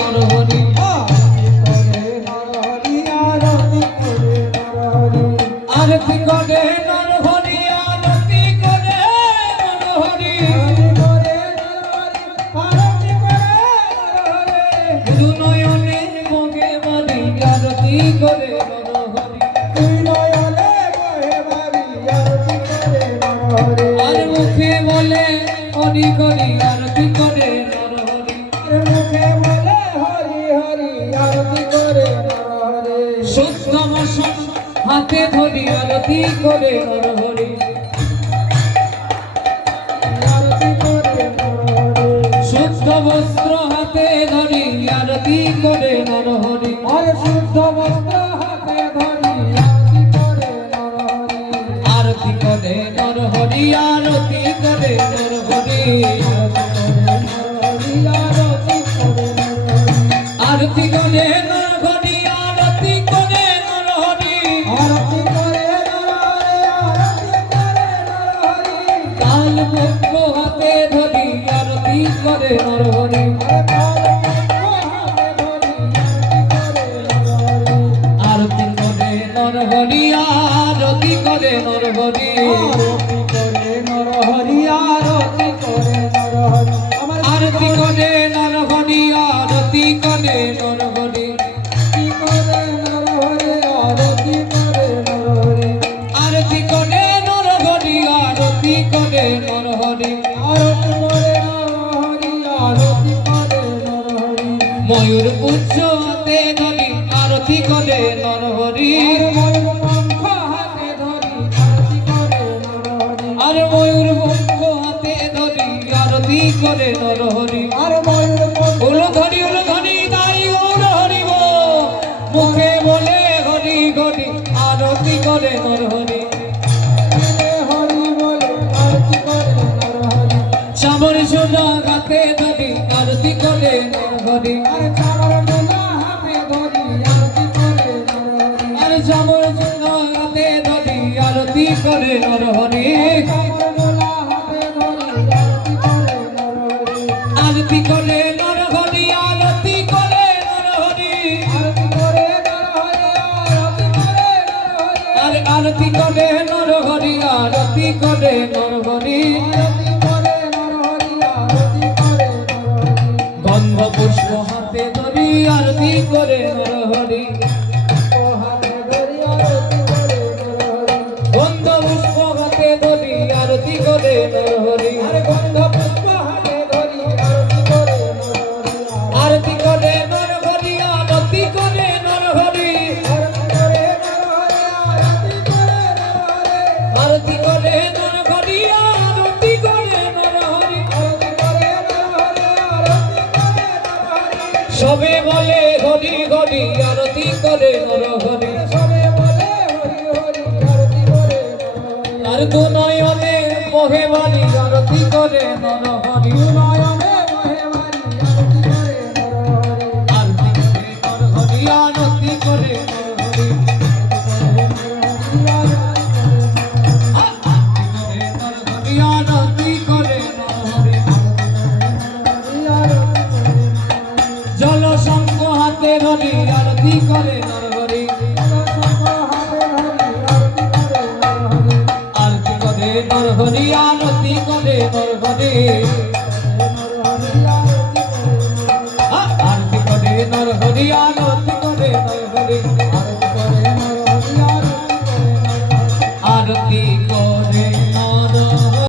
নরহরি আরতি করে নরহরি আরতি করে নরহরি দুনয়নে মগে বাড়ি আরতি করে নরহরি আর মুখে বলে হরি হরি আরতি করে নরহরি শুদ্ধ বসন হাতে ধরি আরতি করে নরহরি শুদ্ধ বস্ত্র হাতে ধরি আরতি করে নরহরি শুদ্ধ বস্ত্র হাতে ধরি আরতি করে নরহরি আরতি করে নরহরি আরতি করে নরহরি আরতি করে নরহরি কাল মুখ হাতে ধরি আরতি করে নরহরি আরতি করে নরহরি আরতি করে নরহরি আরতি করে নরহরি আরতি করে নরহরি আরতি করে নরহরি আরতি করে নরহরি ময়ূর পুচ্ছ হাতে ধরি আরতি করে নরহরি আর ময়ূর পঙ্খ হাতে ধরি আরতি করে নরহরি উলো ধরি তাই গৌর হরিব মুখে বলে হরি হরি আরতি করে নরহরি চামর সোনা হাতে ধরি আরতি করে নরহরি আর চামর সোনা হাতে ধরি আরতি করে নরহরি আরতি করে নরহরি আরতি করে নরহরি আর আরতি করে নরহরি আরতি করে নরহরি গন্ধ পুষ্প হাতে ধরি আরতি করে নরহরি গন্ধ পুষ্প হাতে ধরি আরতি করে নরহরি আরতি করে নরহরি আরতি করে নরহরি আরতি করে নরহরি আরতি করে নরহরি সবে বলে হরি হরি আরতি করে নরহরি আর দু নয়নে মোহে বাড়ি আরতি করে নরহরি আরতি করে নরহরি আরতি করে নরহরি জল শঙ্খ হাতে ধরি আরতি করে নরহরি আরতি করে নরহরি আরতি করে নরহরি আরতি করে নরহরি আরতি করে নরহরি আরতি